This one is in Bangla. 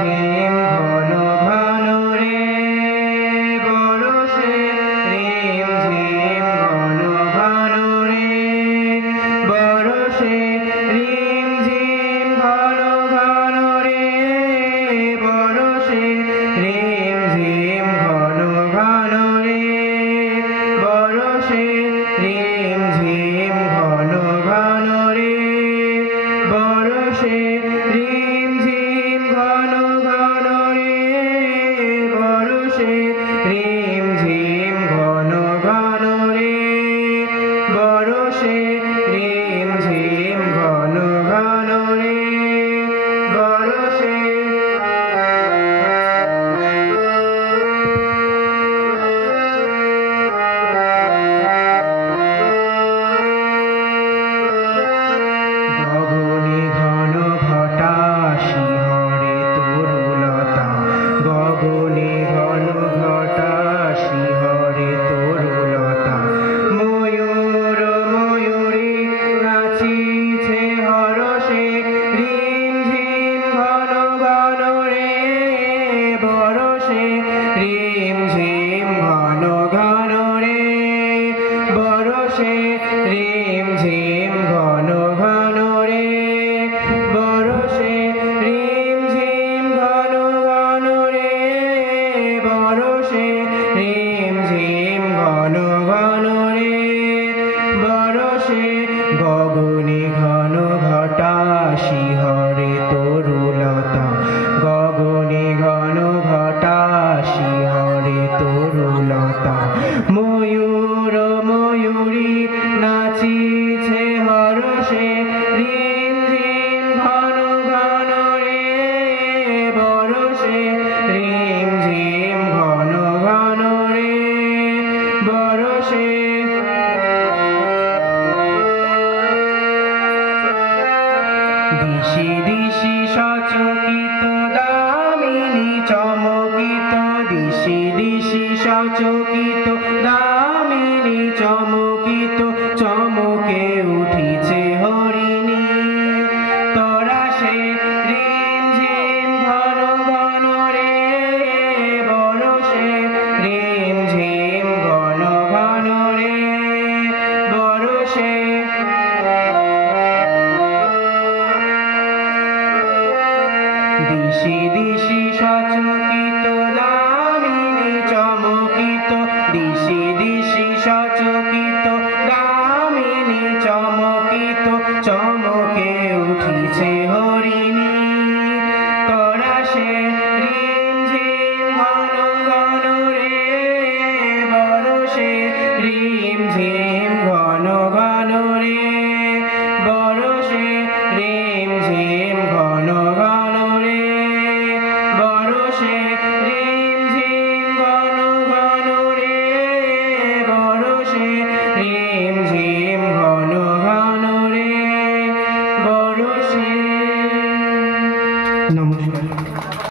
ঝিম ঘন ঘন রে বরষে রিম ঝিম ঘন ঘন রে বরষে রিম ঝিম ঘন ঘন রে বরষে রিম ঝিম ঘন ঘন রে বরষে রিম ঝিম ঘন ঘন রে বরষে রিম ঝিম ঘন ঘন রে বরষে রিম ঝিম ঘন ঘন রে বরষে রিম ঝিম ঘন ঘন রে বরষে গগনে ঘন ঘটা শিহরে তরুলতা গগনে ঘন ঘটা শিহরে তরুলতা ময়ূর ময়ূরী নাচিছে হরষে রিম ঝিম ঘন ঘন রে বরষে রিম ঝিম ঘন ঘন রে বরষে রিম ঝিম ঘন ঘন রে বরষে রিম ঝিম ঘন ঘন রে বরষে রিম ঝিম ঘন ঘন রে বরষে গগনে ঘন ঘটা শিহরে তরুলতা গগনে ঘন ঘটা শিহরে তরুলতা ময়ূর ময়ূরী নাচিছে হরষে রিম ঝিম ঘন ঘন রে বরষে রিম ঝিম ঘন ঘন রে বরষে দিশি দিশি সচকিত দামিনী চমকিত দিশি দিশি সচকিত দামিনী চমকিত চমকে উঠিছে হরিণী তরাসে রিম ঝিম ঘন ঘন রে বরষে রিম ঝিম ঘন ঘন রে বরষে দিশি দিশি সচকিত দামিনী চমকিত দিশি দিশি সচকিত দামিনী চমকিত চমকে উঠিছে হরিণী তরাসে রিম ঝিম ঘন ঘন রে বরষে রিম ঝিম ঘন ঘন